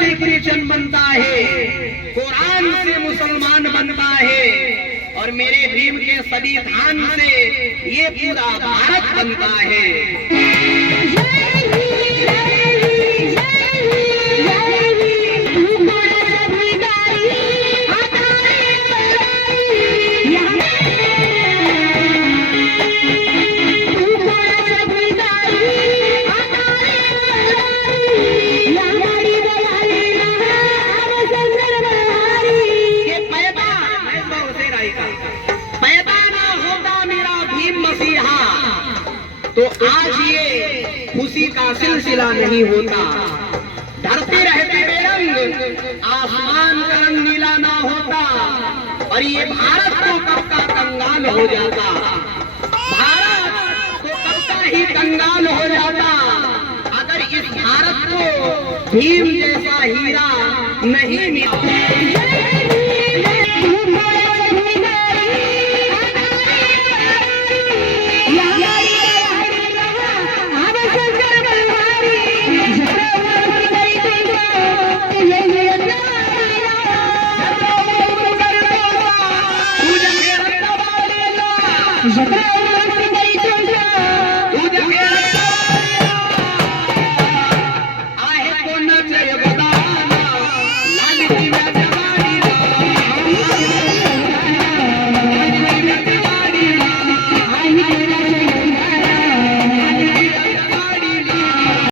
से क्रिश्चियन बनता है, कुरान से मुसलमान बनता है, और मेरे भीम के संविधान से ये पूरा भारत बनता है। तो आज ये खुशी का सिलसिला नहीं होता, धरती रहती बेरंग, आसमान का रंग नीला ना होता, और ये भारत तो कब का कंगाल हो जाता, भारत तो कब का ही कंगाल हो जाता, अगर इस भारत को भीम जैसा हीरा नहीं मिला।